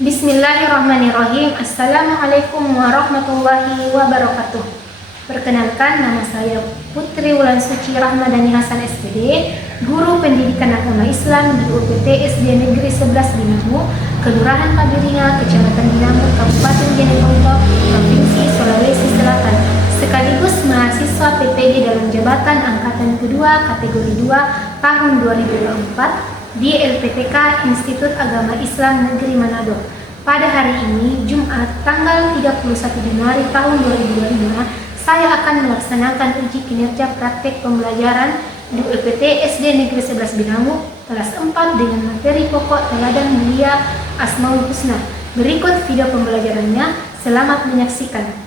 Bismillahirrahmanirrahim. Assalamualaikum warahmatullahi wabarakatuh. Perkenalkan, nama saya Putri Wulan Suci Rahmadani Hasan SPD, Guru Pendidikan Agama Islam di UPT SD Negeri 11 Binamu, Kelurahan Pabiringa, Kecamatan Binamu, Kabupaten Jeneponto, Provinsi Sulawesi Selatan, sekaligus mahasiswa PPD dalam jabatan angkatan kedua kategori 2 tahun 2024 di LPTK Institut Agama Islam Negeri Manado. Pada hari ini, Jumat, tanggal 31 Januari tahun 2025, saya akan melaksanakan uji kinerja praktek pembelajaran di UPT SD Negeri 11 Binamu, kelas 4 dengan materi pokok teladan mulia Asmaul Husna. Berikut video pembelajarannya, selamat menyaksikan.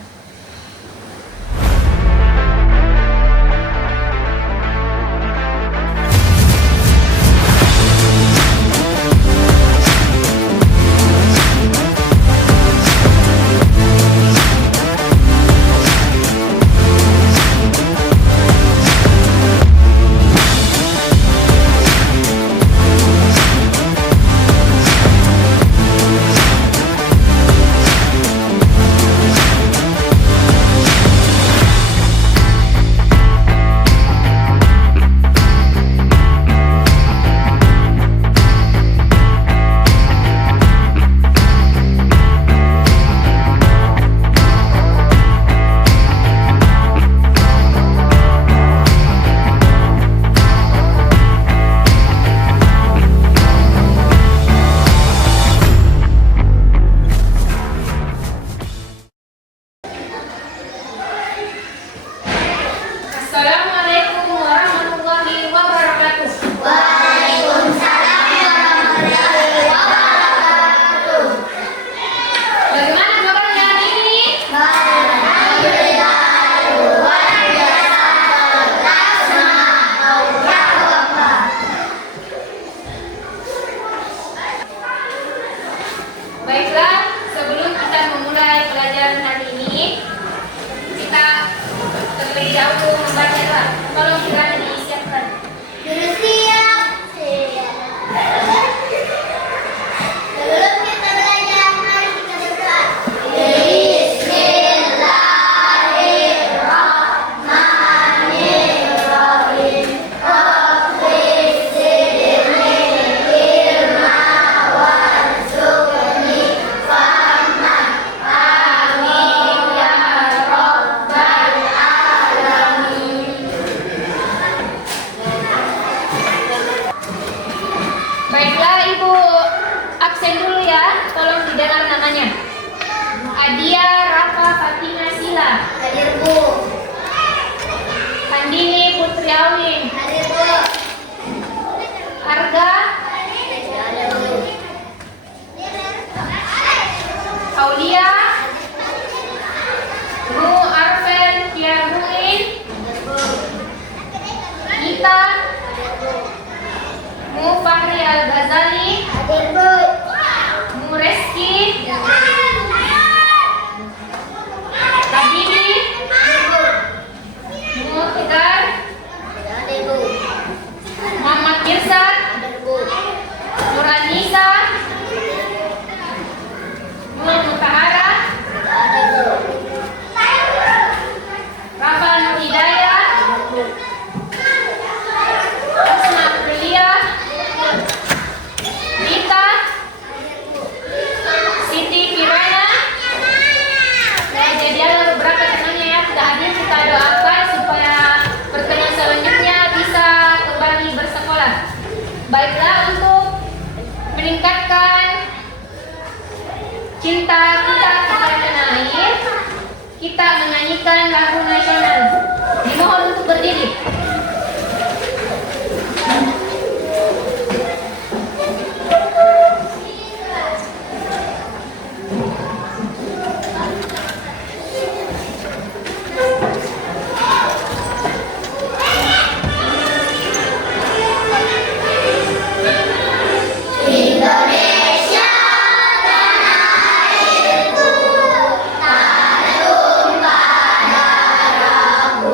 Assalamualaikum warahmatullahi wabarakatuh. Waalaikumsalam warahmatullahi wabarakatuh. Bagaimana kabarnya hari ini? Alhamdulillah, luar biasa, terlaksana, Allahu Akbar. Baiklah, sebelum kita memulai pelajaran hari ini, kita terlebih dahulu membaca doa. Tolong kiranya disiapkan. Guru siap. Sebelum kita belajar, mari kita berdoa. Bismillahirrahmanirrahim. Rabbi zidni ilma warzuqni fahman. Amin ya rabbal alamin. Baiklah, Ibu absen dulu ya. Tolong didengar namanya. Adia Rafa Fatina Sila, Hadir Bu. Andini Putri Awin, Hadir Bu. Arga Hadir Bu. Aulia, Mu Arven Tiaguin, Nita, Mu Fahri Al Ghazali, Hadir Bu. Mu Reski, Habibie, Mu Hidar, Hadir Bu. Muhammad Mirsad, Hadir Bu. Nuranisa, Nur Mutahara, Hadir Bu. Rafa Nur Hidayah, Asma Aprilia, Rita, Siti Kirana. Nah, jadi ada beberapa temannya yang tidak hadir, kita doakan supaya pertemuan selanjutnya bisa kembali bersekolah. Baiklah, untuk meningkatkan cinta kita kepada tanah air, kita menyanyikan lagu nasional. Dimohon untuk berdiri. Indonesia tanah airku, tanah tumpah darahku.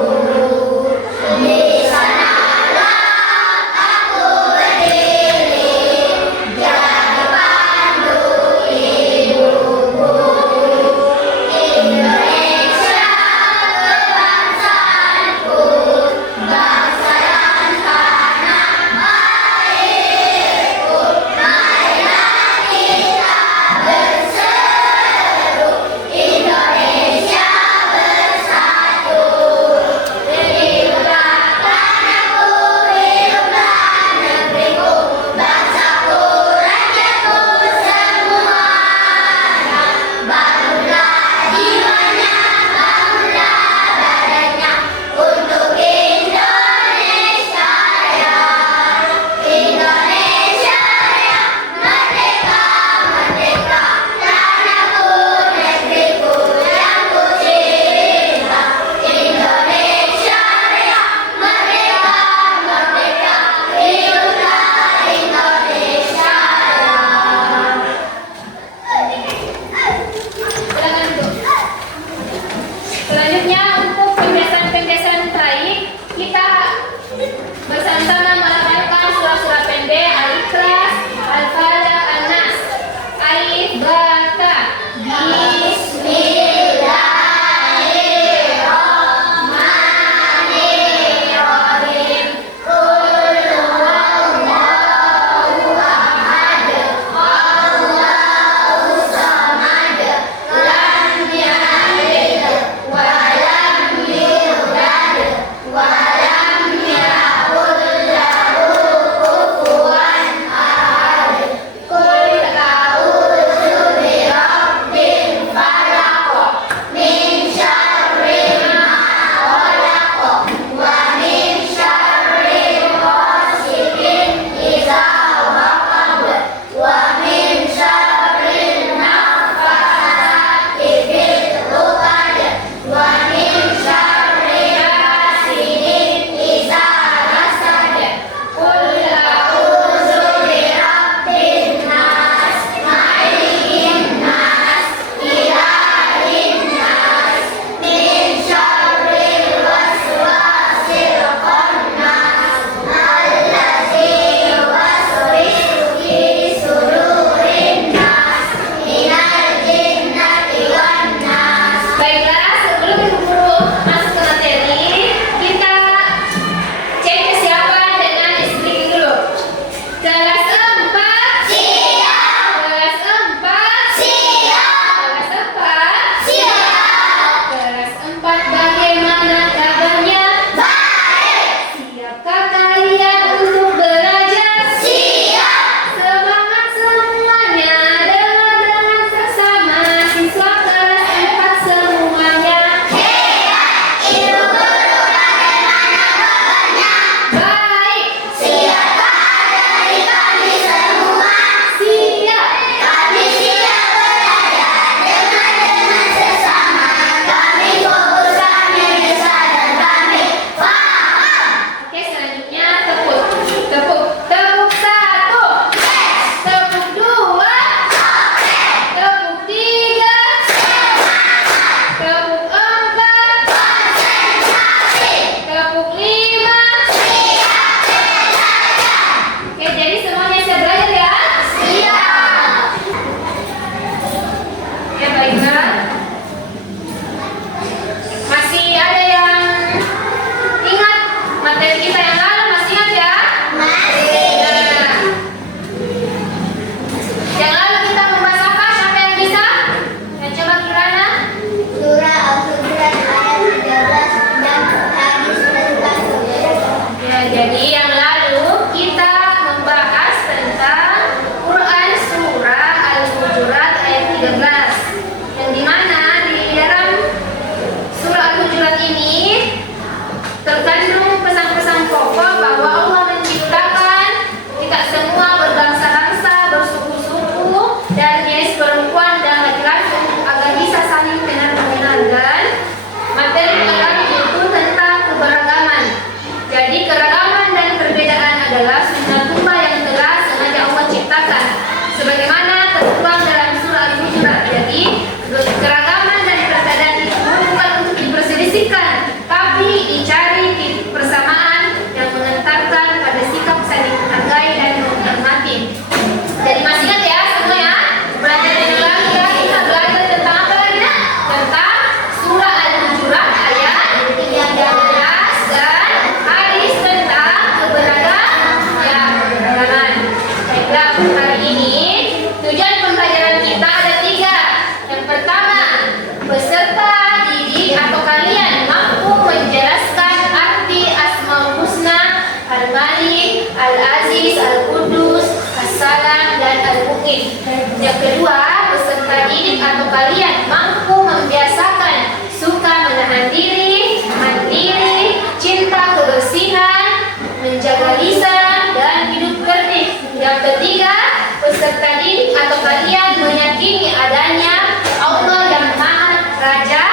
Al-Malik, Al-Aziz, Al-Qudus, As-Salam, dan Al-Mu'min. Yang kedua, peserta didik atau kalian mampu membiasakan suka menahan diri, mandiri, cinta kebersihan, menjaga lisan, dan hidup bersih. Yang ketiga, peserta didik atau kalian meyakini adanya Allah yang Maha Raja,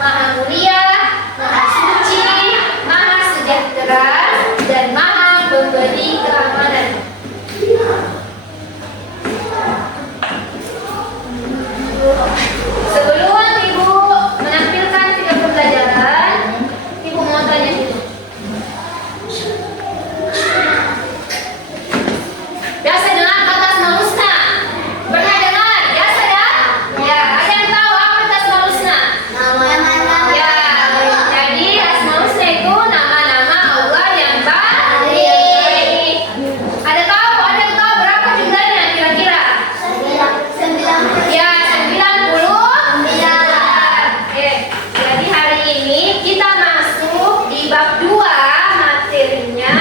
Maha Mulia, Maha Suci, Maha Sejahtera, dan Maha Pemberi keamanan. Sebelum Ibu menampilkan tiga pembelajaran, Ibu mau tanya dulu. Biasa dengar kata Asmaul Husna? Pernah dengar? Biasa ya? Ya, ada yang tahu apa itu Asmaul Husna? Ya, jadi Asmaul Husna itu nama-nama Allah yang baik. Ada yang tahu berapa jumlahnya kira-kira? Ya, 99. Oke, jadi hari ini kita masuk di bab 2, materinya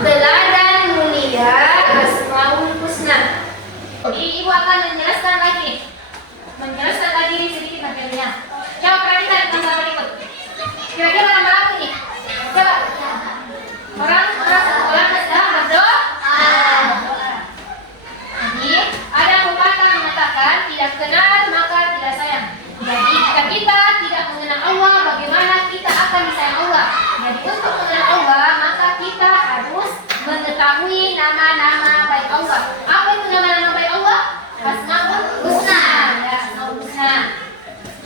teladan mulia Asmaul Husna. Jadi Ibu akan menjelaskan lagi sedikit materinya. Coba perhatikan gambar berikut. Kira-kira gambar apa nih? Coba. Orang sekolah sedang berdoa. Jadi ada pepatah mengatakan tidak kenal maka tidak sayang. Jadi jika kita tidak mengenal Allah, bagaimana kita akan disayang Allah? Jadi untuk mengenal Allah, maka kita harus mengetahui nama-nama baik Allah. Apa itu nama-nama baik Allah? Asmaul Husna. Ya, Asmaul Husna.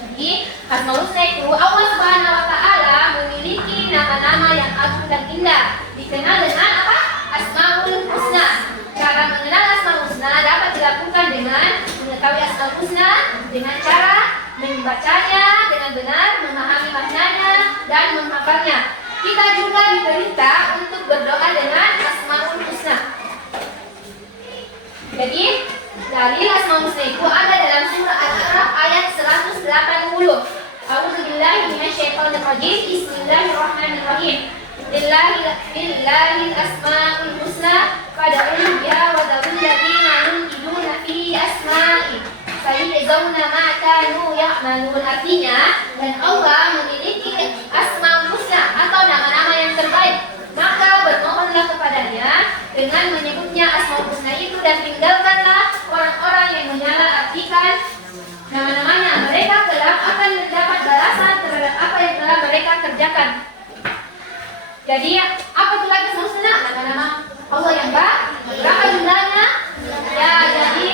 Jadi Asmaul Husna itu Allah Subhanahu wa Ta'ala memiliki nama-nama yang agung dan indah. Dikenal dengan apa? Asmaul Husna. Cara mengenal Asmaul Husna dapat dilakukan dengan mengetahui Asmaul Husna dengan cara membacanya dengan benar, memahami maknanya, dan menghafalnya. Kita juga diperintah untuk berdoa dengan Asmaul Husna. Jadi, dalil Asmaul Husna itu ada dalam surah Al-A'raf ayat 180. A'udzubillahi minasyaitonir rajim. Bismillahirrahmanirrahim. Lillahi asmaul husna fad'uhu biha wa dharul ladzina yulhiduna fi asma'i sayajzauna ma kanu ya'malun. Artinya, dan Allah memiliki Asmaul Husna atau nama-nama yang terbaik. Maka bermohonlah kepadanya dengan menyebutnya Asmaul Husna itu dan tinggalkanlah orang-orang yang menyalahartikan nama-namanya. Mereka kelak akan mendapat balasan terhadap apa yang telah mereka kerjakan. Jadi, apa itu lagi Asmaul Husna? Nama-nama Allah yang baik. Berapa jumlahnya? Ya, jadi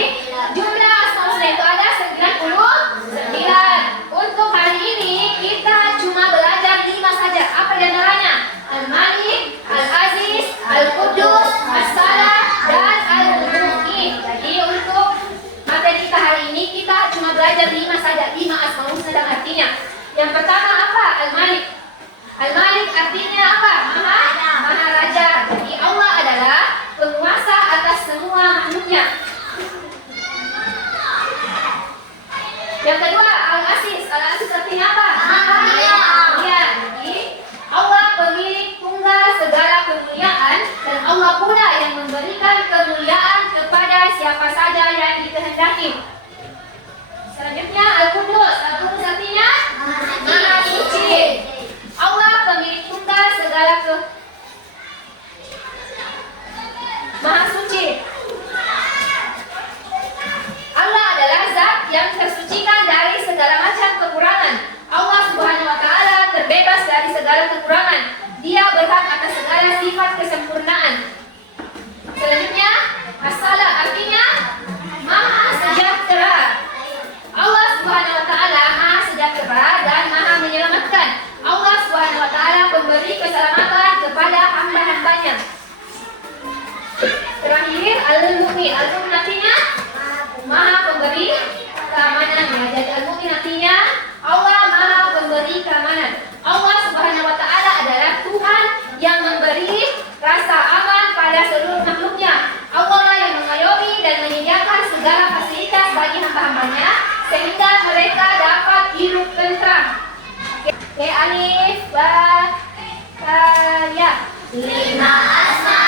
jumlah Asmaul Husna itu ada 99. Untuk hari ini kita cuma belajar 5 saja. Apa di antaranya? Al-Malik, Al-Aziz, Al-Qudus, As-Salam, dan Al-Mu'min. Jadi untuk materi kita hari ini kita cuma belajar 5 saja. 5 Asmaul Husna dan artinya. Yang pertama apa? Al-Malik. Al-Malik artinya apa? Maha Raja. Jadi Allah adalah penguasa atas semua makhluknya. Yang kedua, Al-Aziz. Al-Aziz artinya apa? Maha Mulia. Jadi Allah pemilik tunggal segala kemuliaan dan Allah pula yang memberikan kemuliaan kepada siapa saja yang dikehendaki. Selanjutnya Al-Qudus. Al-Qudus artinya Maha Suci. Allah pemilik tunggal segala Maha Suci. Allah adalah zat yang tersucikan dari segala macam kekurangan. Allah Subhanahu wa Ta'ala terbebas dari segala kekurangan. Dia berhak atas segala sifat kesempurnaan. Selanjutnya, As-Salam artinya Maha Sejahtera. Allah Subhanahu wa Ta'ala Maha Sejahtera dan Maha menyelamatkan. Allah Subhanahu wa Ta'ala memberi keselamatan kepada hamba-hambanya. Terakhir, Al-Mu'min. Al-Mu'min artinya Maha pemberi keamanan. Jadi Al-Mu'min artinya Allah Maha pemberi keamanan. Allah Subhanahu wa Ta'ala adalah Tuhan yang memberi rasa aman pada seluruh makhluknya. Allah yang mengayomi dan menyediakan segala fasilitas bagi hamba-hambanya sehingga mereka dapat hidup tentram. Oke, alif, ba, ta, ya. 5 asma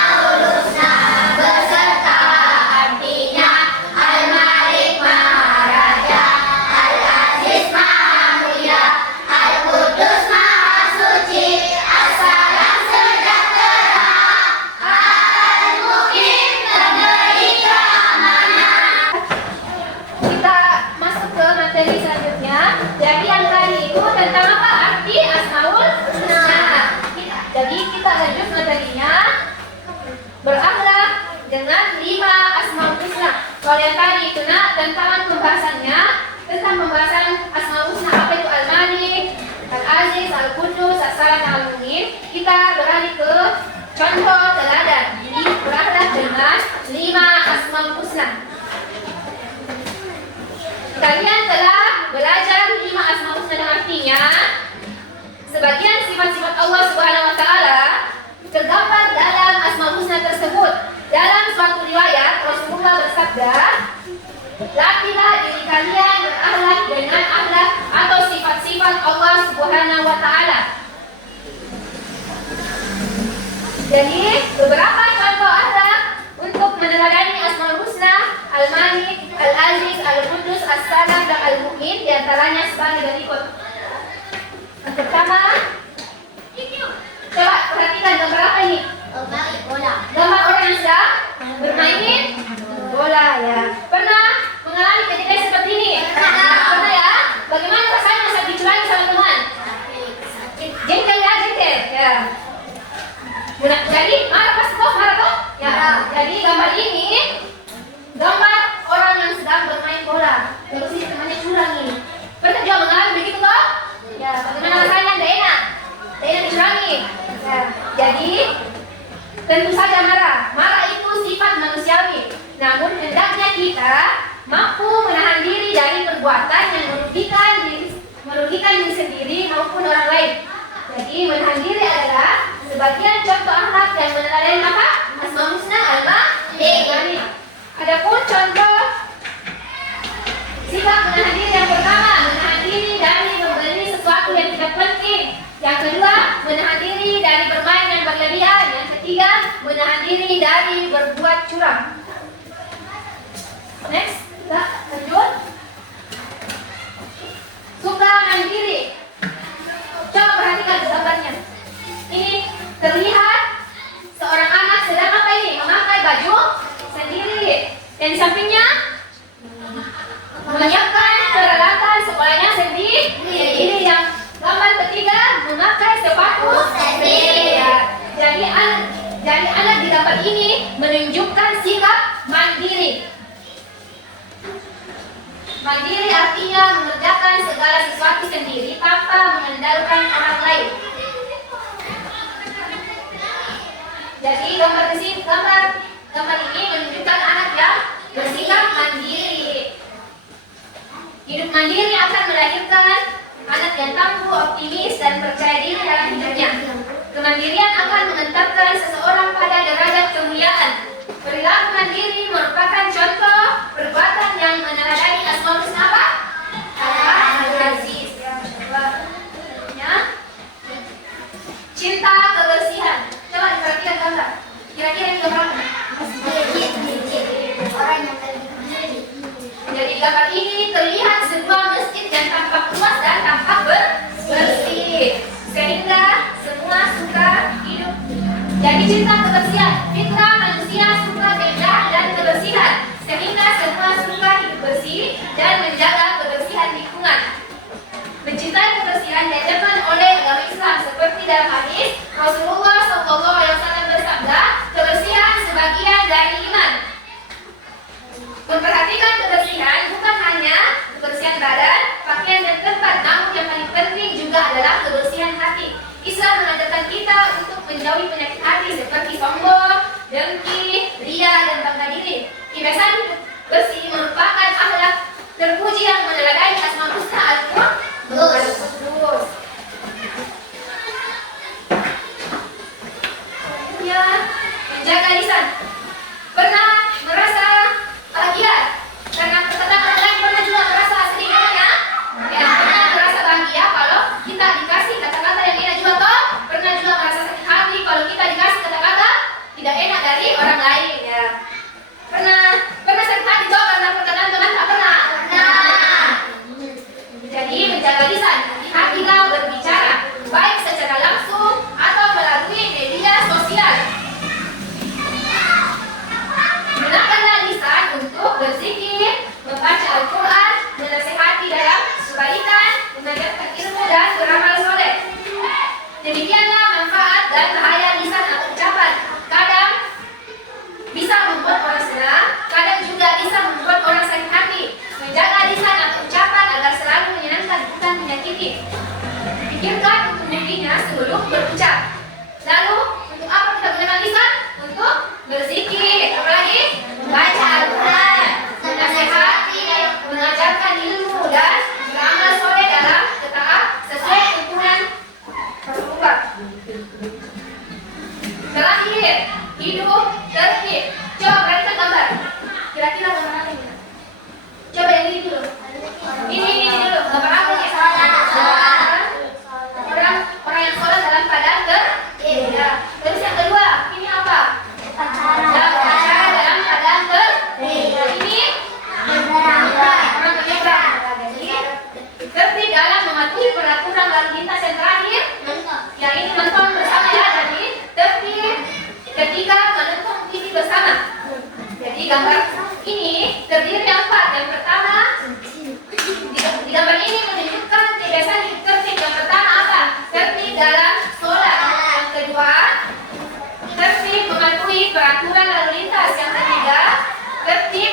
Kalau yang tadi itu nak tentang pembahasannya, tentang pembahasan Asmaul Husna, apa itu Al-Malik, Al-Aziz, Al-Qudus, As-Salam, Al-Mu'min. Kita beralih ke contoh teladan. Jadi berakhlak dengan 5 Asmaul Husna. Kalian telah belajar 5 Asmaul Husna, yang artinya sebagian sifat-sifat Allah Subhanahu wa taala terdapat dalam Asmaul Husna tersebut. Dalam suatu riwayat Rasulullah bersabda, "Latihlah diri kalian berakhlak dengan akhlak atau sifat-sifat Allah Subhanahu wa taala." Jadi, beberapa contoh akhlak untuk meneladani Asmaul Husna, Al-Malik, Al-Aziz, Al-Qudus, As-Salam, dan Al-Mu'min, diantaranya sebagai berikut. Yang pertama, coba perhatikan gambar apa ini? Bola. Gambar orang yang sedang bermain bola ya. Pernah mengalami kejadian seperti ini? Pernah ya? Bagaimana rasanya saat dicurangi sama teman? Jengkel ya, jengkel ya. Jadi marah pas kok, marah kok? Ya. Jadi gambar ini gambar orang yang sedang bermain bola. Terus si temannya curangi. Pernah juga mengalami begitu kok? Ya. Bagaimana rasanya? Tidak enak. Tidak enak dicurangi. Ya. Jadi tentu saja marah. Marah itu sifat manusiawi. Namun hendaknya kita mampu menahan diri dari perbuatan yang merugikan diri sendiri maupun orang lain. Jadi menahan diri adalah sebagian contoh akhlak yang meneladani apa? Asmaul Husna, Al-Malik. Adapun contoh sifat menahan diri yang pertama, menahan diri dari membeli sesuatu yang tidak penting. Yang kedua, menahan diri dari bermain yang berlebihan. Yang ketiga, menahan diri dari berbuat curang. Next, kita lanjut. Suka mandiri. Coba perhatikan gambarnya. Ini terlihat seorang anak sedang apa ini? Memakai baju sendiri. Dan di sampingnya menyiapkan peralatan sekolahnya sendiri. Ini yang gambar ketiga, memakai sepatu sendiri. Ya. Jadi anak di gambar ini menunjukkan sikap mandiri. Mandiri artinya mengerjakan segala sesuatu sendiri tanpa mengandalkan orang lain. Jadi gambar ini menunjukkan anak yang bersikap mandiri. Hidup mandiri akan melahirkan anak yang tangguh, optimis, dan percaya diri dalam hidupnya. Kemandirian akan mengantarkan seseorang pada derajat kemuliaan. Perilaku mandiri merupakan contoh perbuatan yang meneladani Asmaul Husna apa? Al-Aziz. Cinta kebersihan. Coba diperhatikan gambar. Kira-kira ini gambar apa? Orang yang mandiri. Jadi gambar ini terlihat sebuah masjid yang tampak luas dan tampak bersih, sehingga semua suka hidup. Jadi cinta kebersihan, fitrah manusia suka keindahan dan kebersihan, sehingga semua suka hidup bersih dan menjaga kebersihan lingkungan. Mencintai kebersihan diajarkan oleh agama Islam, seperti dalam hadis Rasulullah SAW bersabda, kebersihan sebagian dari iman. Memperhatikan kebersihan bukan hanya kebersihan badan, pakaian, dan tempat, namun yang paling penting juga adalah kebersihan hati. Islam mengajarkan kita untuk menjauhi penyakit hati seperti sombong, dengki, ria, dan bangga diri. Kebiasaan hidup bersih merupakan akhlak terpuji yang meneladani Asmaul Husna Al-Qudus. Ya, menjaga lisan. Pernah merasa bahagia karena perkataan orang lain? Pernah juga merasa sedih ya? Ya, pernah merasa bahagia kalau kita dikasih kata-kata yang enak juga toh? Pernah juga merasa sakit hati kalau kita dikasih kata-kata tidak enak dari orang lain ya? Pernah sakit hati toh karena perkataan teman? Tak pernah? Jadi menjaga lisan, hati-hatilah berbicara, baik secara langsung atau melalui media sosial. Gunakanlah lisan untuk berzikir, membaca Al-Quran, menasihati dalam kebaikan, mengajarkan ilmu, dan beramal soleh. Demikianlah manfaat dan bahaya lisan atau ucapan. Kadang Ibu, tertib. Coba perhatikan gambar. Kira-kira gambar apa ini? Coba yang ini dulu. Ini dulu. Gambar apa nih? Orang yang sholat dalam keadaan tertib. Ya. Terus yang kedua, ini apa? Upacara dalam keadaan tertib. Ini orang menyeberang. Tertib dalam mematuhi peraturan lalu lintas yang terakhir. Yang ini nonton bersama ya. Jadi tertib ketika menonton TV bersama. Jadi gambar ini terdiri dari 4. Yang pertama, di gambar ini menunjukkan kebiasaan tertib. Yang pertama apa? Tertib dalam sholat. Yang kedua, tertib mematuhi peraturan lalu lintas. Yang ketiga, tertib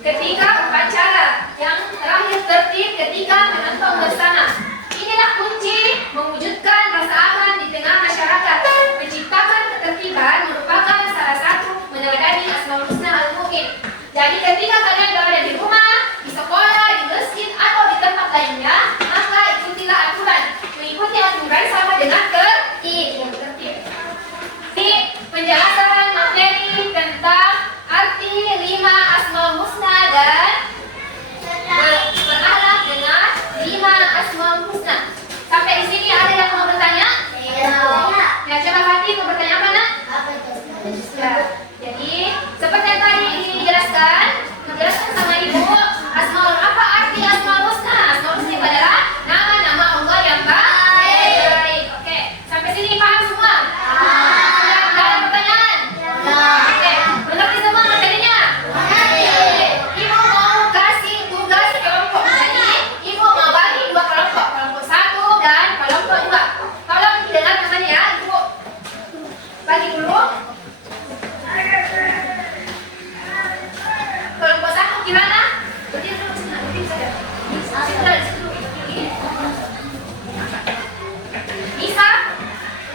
ketika upacara. Yang terakhir, tertib ketika menonton bersama. Inilah kunci mewujudkan rasa aman di tengah masyarakat. Menciptakan ketertiban merupakan salah satu meneladani Asmaul Husna Al-Mu'min. Jadi ketika kalian berada di rumah, di sekolah, di masjid, atau di tempat lainnya, maka ikutilah aturan. Mengikuti aturan sama dengan tertib. Ini penjelasan materi tentang arti 5 Asmaul Husna dan berakhlak dengan 5 Asmaul Husna. Sampai di sini ada yang mau bertanya? Ya, coba Fatih mau bertanya apa nak? Ya, jadi seperti yang tadi dijelaskan, menjelaskan sama ibu, Asmaul apa arti Asmaul Husna? Asmaul Husna adalah nama-nama Allah yang baik. Oke, sampai sini paham semua? Sudah ada pertanyaan? Oke, mengerti semua materinya? Ibu mau kasih tugas kelompok. Jadi ibu mau bagi 2 kelompok, kelompok 1 dan kelompok 2. Tolong didengar namanya ya, ibu. Bagi dulu. Kelompok 1 gimana? Berdiri dulu sana, berdiri saja. Situ. Bisa?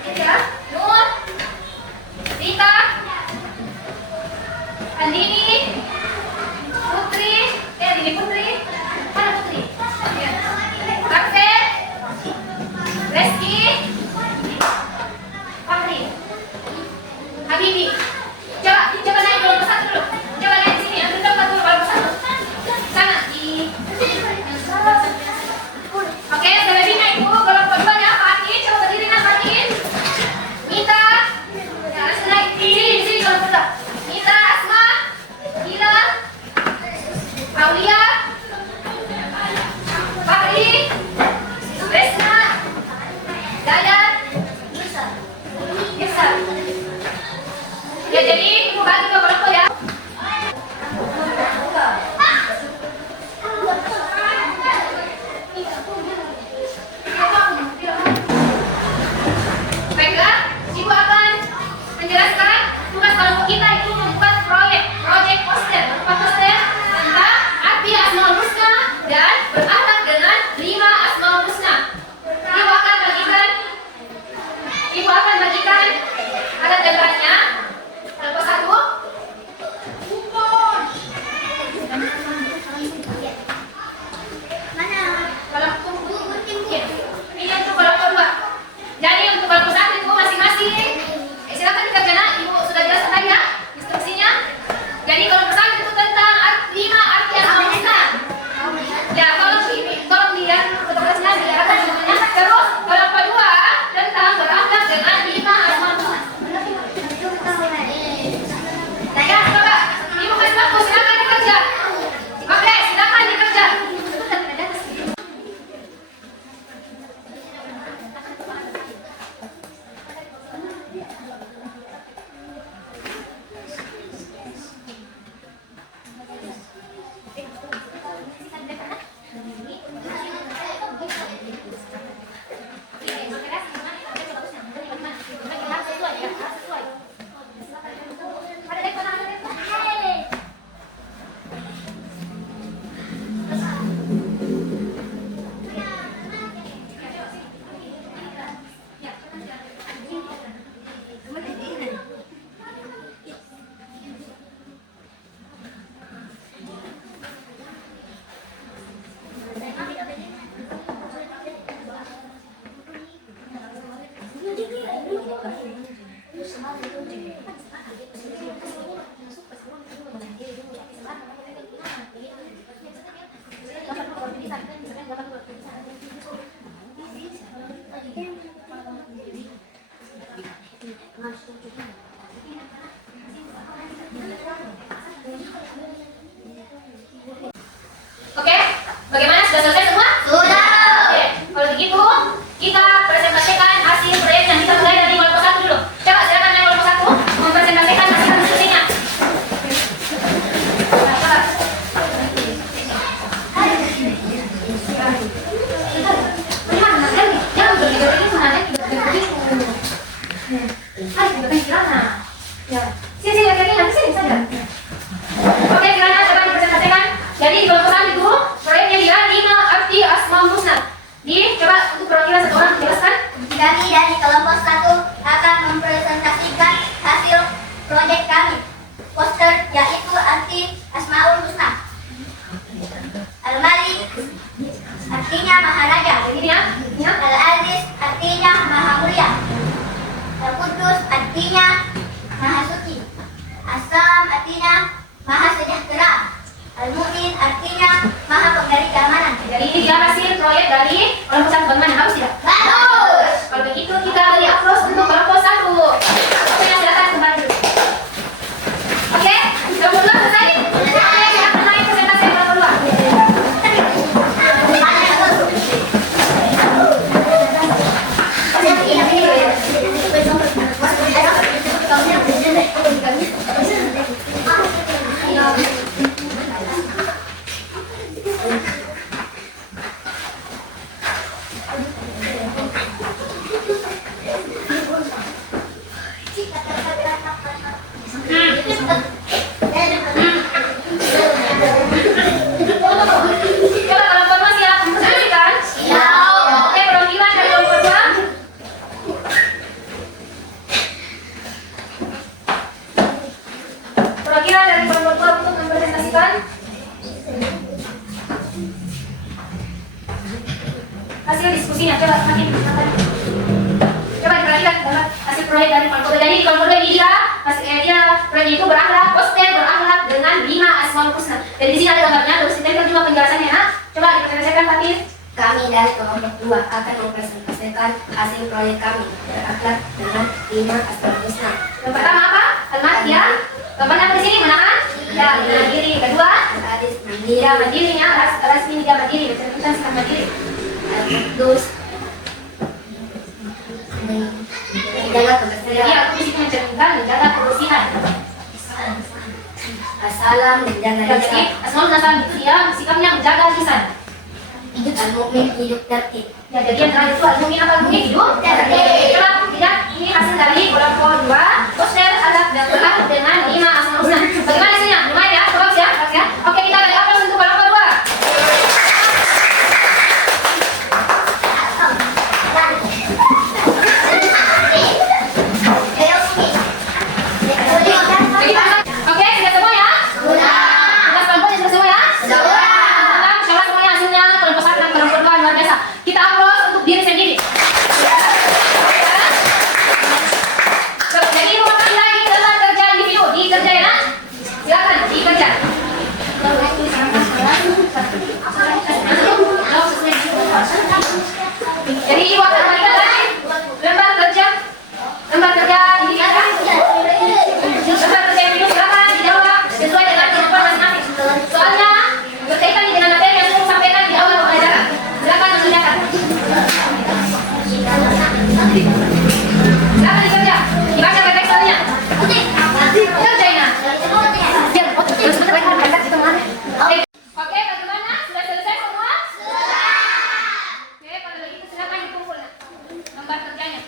Gitu ya. Nur, Rita, Andini, Putri, Andini Putri, mana Putri? Ya. Rafael, Reski, Fahri, Habibi. Coba naik kelompok 1 dulu. Coba naik sini, ambil tempat dulu kelompok 1. Sana di. Oke, Habibi naik dulu kelompok 2 ya. Fatih, coba berdiri nak Fatih. Mita, ya, langsung naik. Sini kelompok 2. Mita, Asma, Gila, Aulia, Fahri, Resna, Dayat, Yusuf. Ya, jadi ibu bagi 2 kelompok ya. Baiklah, ibu akan menjelaskan tugas kelompok kita itu membuat project poster tentang arti Asmaul Husna dan berakhlak dengan 5 Asmaul Husna. Ibu akan bagikan ada gambarnya. Kelompok 1 Ya. Sini lagi nanti sini saja. Oke, gimana coba dipresentasikan? Jadi di kelompok 1 itu proyeknya dia 5 arti Asmaul Husna. Coba untuk perwakilan satu orang jelaskan. Kami dari kelompok 1 akan mempresentasikan hasil proyek kami. Poster yaitu arti Asmaul Husna. Al-Malik artinya Maharaja. Ini ya. Al-Aziz artinya Maha Mulia. Al-Qudus artinya Maha Suci. As-Salam artinya Maha Sejahtera. Al-Mu'min artinya Maha Pemberi keamanan. Jadi ini dia hasil proyek dari kelompok 1. Bagaimana? Bagus tidak? Bagus. Kalau begitu kita beri aplaus untuk kelompok 1. Oke, silakan kembali. Oke, kelompok 2 selesai. Oke, kita mulai presentasi kelompok 2. Coba kelompok 2 siap mempresentasikan? Oke, perwakilan dari kelompok 2. Perwakilan dari kelompok 2 untuk mempresentasikan hasil diskusinya. Coba makin coba diperhatikan dalam hasil proyek dari kelompok 2. Jadi di kelompok 2 ini dia proyek itu berakhlak, poster berakhlak dengan 5 Asmaul Husna. Jadi di sini ada gambarnya, terus ditempel juga penjelasannya. Nah, coba dipresentasikan Fatin. Kami dari kelompok 2 akan mempresentasikan hasil proyek kami berakhlak dengan 5 Asmaul Husna. Yang pertama apa? Al-Malik ya. Gambarnya apa di sini? Menahan? Ya, menahan diri. Kedua, Al-Aziz mandiri, ya mandirinya, rasmi dia mandiri. Kita sedang mandiri. Al-Qudus menjaga Jadi kebersihan, aku di sini mencerminkan menjaga kebersihan. As-Salam menjaga Jadi lisan, Asmaul Husna itu dia sikapnya menjaga lisan. Al-Mu'min hidup tertib. Ya, jadi yang terakhir itu Al-Mu'min apa? Al-Mu'min hidup tertib. Coba lihat ini hasil dari kelompok 2 poster alat dan berakhlak dengan 5 Asmaul Husna. Bagaimana hasilnya? Lumayan ya? Coba ya, bagus ya. Oke, kita beri aplaus untuk kelompok 2. Oke, sudah semua ya? Sudah kelompoknya sudah semua ya? Sudah, insyaallah semuanya hasilnya kelompok 1 dan kelompok 2 luar biasa. Kita aplaus untuk diri sendiri. Jadi memakan lagi dalam kerja individu, dikerja ya? Silakan dikerja. Jadi ibu akan berikan lagi lembar kerja individu. Lembar kerja individu silakan dijawab sesuai dengan kemampuan masing-masing. Soalnya berkaitan dengan materi yang saya sampaikan di awal pembelajaran. Silakan mengerjakan. Silakan dikerja. Dibaca baik-baik soalnya. Kerjain. Oke, bagaimana? Sudah selesai semua? Oke, kalau begitu silakan dikumpul lembar kerjanya.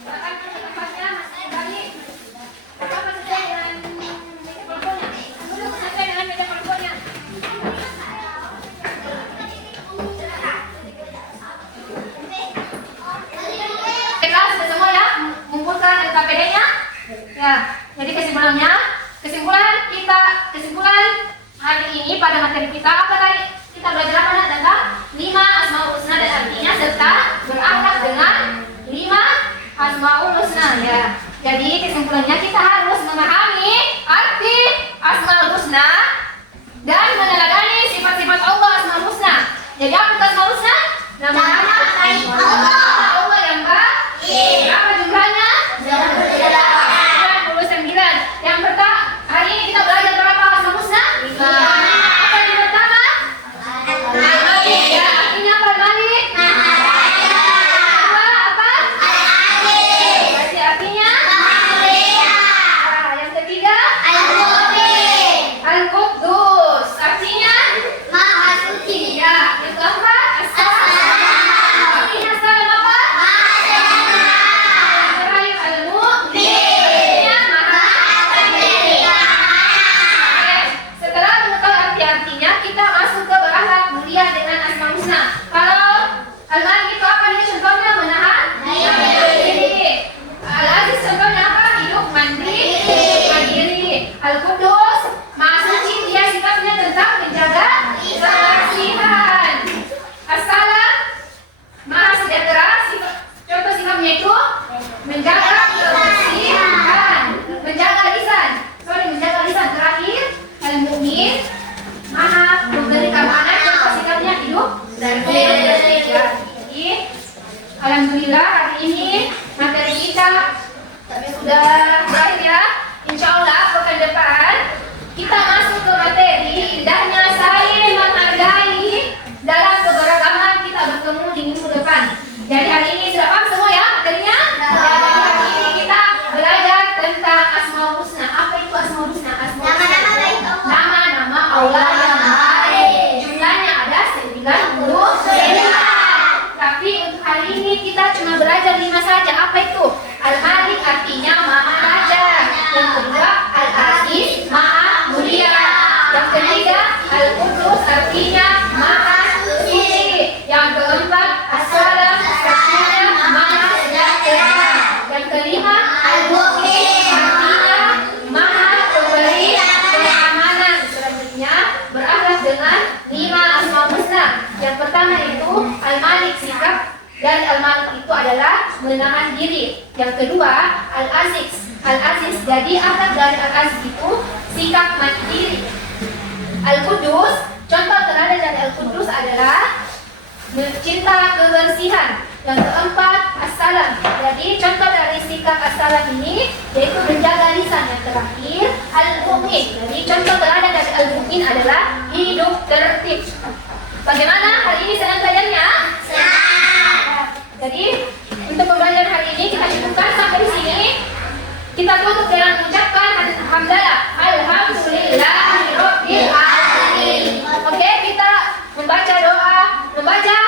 Silakan ke tempatnya, Mas Bali. Apa sesuai dengan meja kelompoknya? Duduk sesuai dengan meja kelompoknya. Baiklah, sudah semua ya? Mengumpulkan LKPD-nya. Ya, jadi kesimpulan hari ini pada materi kita apa tadi? Kita belajar apa tentang 5 Asmaul Husna dan artinya serta berakhlak dengan 5 Asmaul Husna ya. Jadi kesimpulannya kita harus memahami arti Asmaul Husna dan meneladani sifat-sifat Allah Asmaul Husna. Jadi apa itu Asmaul Husna? Nama baik Allah. Allah yang baik. Apa jumlahnya? 99. Yang pertama, hari ini kita belajar berapa Asmaul Husna? 5. Apa yang pertama? Al-Malik. Ya, artinya apa Al-Malik? Kedua apa? Berarti artinya sudah berakhir ya. Insya Allah pekan depan kita masuk ke materi indahnya saling menghargai dalam keberagaman kita bertemu di minggu depan. Jadi hari ini sudah paham semua ya materinya? Jadi hari ini kita belajar tentang Asmaul Husna. Apa itu Asmaul Husna? Asmaul Husna Nama-nama baik Allah. nama-nama Allah yang baik. Jumlahnya ada 99. Tapi untuk hari ini kita cuma belajar 5 saja. Apa itu? Al-Malik artinya Maha Raja. Yang kedua Al-Aziz Maha Mulia. Yang ketiga Al-Qudus artinya Maha Suci. Yang keempat As-Salam artinya Maha Sejahtera. Yang kelima Al-Mu'min. artinya Maha Pemberi keamanan. Selanjutnya berakhlak dengan 5 Asmaul Husna. Yang pertama itu Al-Malik, sikap dari Al-Malik itu adalah menahan diri. Yang kedua Al-Aziz. Al-Aziz, jadi akhlak dari Al-Aziz itu sikap mandiri. Al-Qudus, contoh teladan dari Al-Qudus adalah cinta kebersihan. Yang keempat As-Salam. Jadi contoh dari sikap As-Salam ini yaitu menjaga lisan. Yang terakhir Al-Mu'min. Jadi contoh teladan dari Al-Mu'min adalah hidup tertib. Bagaimana hari ini senang belajarnya? Jadi untuk pembelajaran hari ini kita cukupkan sampai di sini. Kita tutup dengan mengucapkan hamdalah alhamdulillahirabbil alamin. Oke, kita membaca doa, membaca